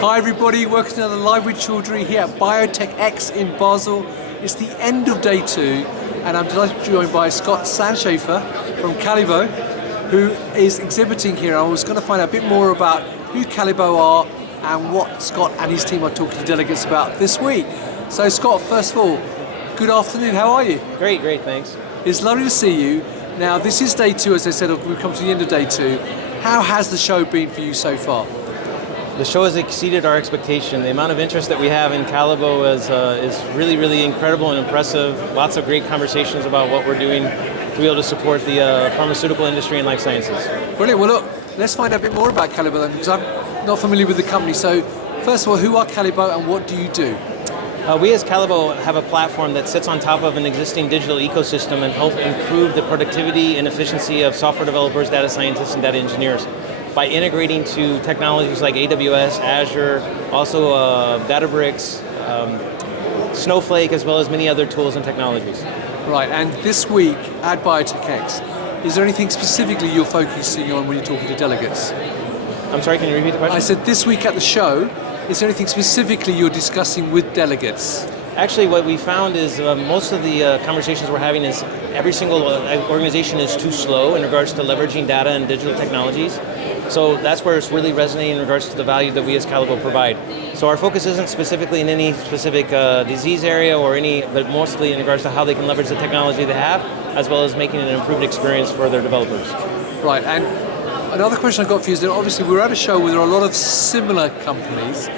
Hi everybody, welcome to another Live with Chaudhry here at BioTechX in Basel. It's the end of day 2 and I'm delighted to be joined by Scott Sandschafer from Calibo, who is exhibiting here. I was going to find out a bit more about who Calibo are and what Scott and his team are talking to delegates about this week. So Scott, first of all, good afternoon, how are you? Great, thanks. It's lovely to see you. Now this is day 2, as I said, we've come to the end of day 2. How has the show been for you so far? The show has exceeded our expectation. The amount of interest that we have in Calibo is really, really incredible and impressive. Lots of great conversations about what we're doing to be able to support the pharmaceutical industry and life sciences. Brilliant. Well look, let's find out a bit more about Calibo then, because I'm not familiar with the company. So first of all, who are Calibo and what do you do? We as Calibo have a platform that sits on top of an existing digital ecosystem and help improve the productivity and efficiency of software developers, data scientists, and data engineers by integrating to technologies like AWS, Azure, also Databricks, Snowflake, as well as many other tools and technologies. Right, and this week at BioTechX, is there anything specifically you're focusing on when you're talking to delegates? I'm sorry, can you repeat the question? I said this week at the show, is there anything specifically you're discussing with delegates? Actually, what we found is most of the conversations we're having is every single organization is too slow in regards to leveraging data and digital technologies. So that's where it's really resonating in regards to the value that we as Calibo provide. So our focus isn't specifically in any specific disease area but mostly in regards to how they can leverage the technology they have, as well as making an improved experience for their developers. Right, and another question I've got for you is that obviously we're at a show where there are a lot of similar companies.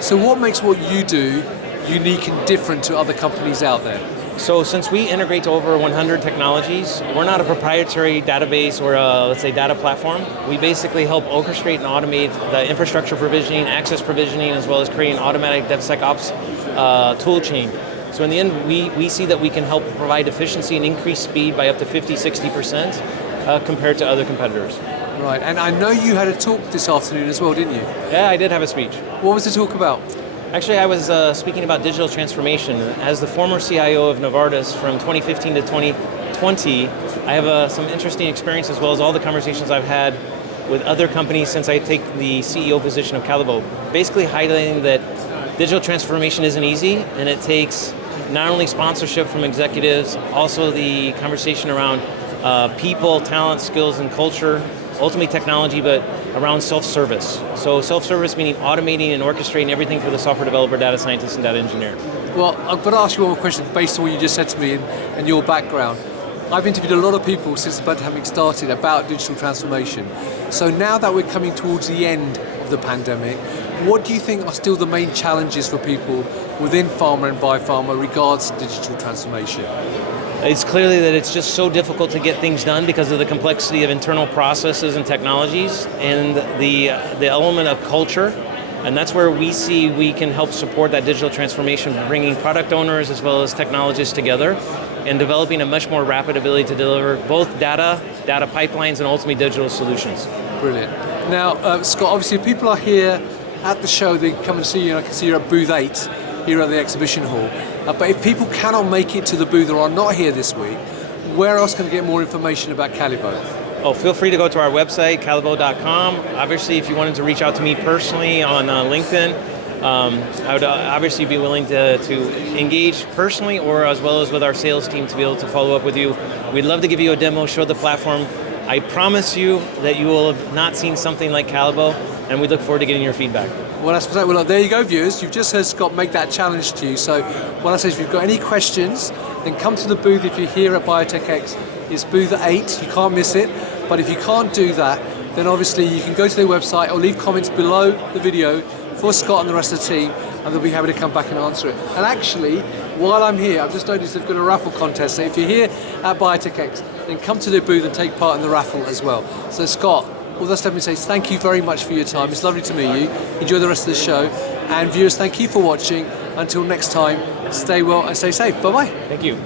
So what makes what you do unique and different to other companies out there? So since we integrate to over 100 technologies, we're not a proprietary database or let's say data platform. We basically help orchestrate and automate the infrastructure provisioning, access provisioning, as well as creating automatic DevSecOps tool chain. So in the end, we see that we can help provide efficiency and increase speed by up to 50-60% compared to other competitors. Right, and I know you had a talk this afternoon as well, didn't you? Yeah, I did have a speech. What was the talk about? Actually, I was speaking about digital transformation. As the former CIO of Novartis from 2015 to 2020, I have some interesting experience as well as all the conversations I've had with other companies since I take the CEO position of Calibo, basically highlighting that digital transformation isn't easy and it takes not only sponsorship from executives, also the conversation around people, talent, skills, and culture, ultimately technology, but around self-service. So self-service meaning automating and orchestrating everything for the software developer, data scientist, and data engineer. Well, I've got to ask you one more question based on what you just said to me and your background. I've interviewed a lot of people since the pandemic started about digital transformation. So now that we're coming towards the end of the pandemic, what do you think are still the main challenges for people within pharma and biopharma regards to digital transformation? It's clearly that it's just so difficult to get things done because of the complexity of internal processes and technologies and the element of culture. And that's where we see we can help support that digital transformation, bringing product owners as well as technologists together and developing a much more rapid ability to deliver both data pipelines, and ultimately digital solutions. Brilliant. Now, Scott, obviously if people are here at the show, they come and see you, and I can see you're at booth 8 here at the exhibition hall. But if people cannot make it to the booth or are not here this week, where else can they get more information about Calibo? Oh, feel free to go to our website, calibo.com. Obviously, if you wanted to reach out to me personally on LinkedIn, I would obviously be willing to engage personally or as well as with our sales team to be able to follow up with you. We'd love to give you a demo, show the platform. I promise you that you will have not seen something like Calibo, and we look forward to getting your feedback. Well, that's well, look, there you go, viewers. You've just heard Scott make that challenge to you. So what I say is if you've got any questions, then come to the booth if you're here at BioTechX. It's booth 8, you can't miss it. But if you can't do that, then obviously you can go to their website or leave comments below the video for Scott and the rest of the team, and they'll be happy to come back and answer it. And actually, while I'm here, I've just noticed they've got a raffle contest. So if you're here at BioTechX, then come to their booth and take part in the raffle as well. So Scott, all that's left me to say is thank you very much for your time. It's lovely to meet you. Enjoy the rest of the show. And viewers, thank you for watching. Until next time, stay well and stay safe. Bye-bye. Thank you.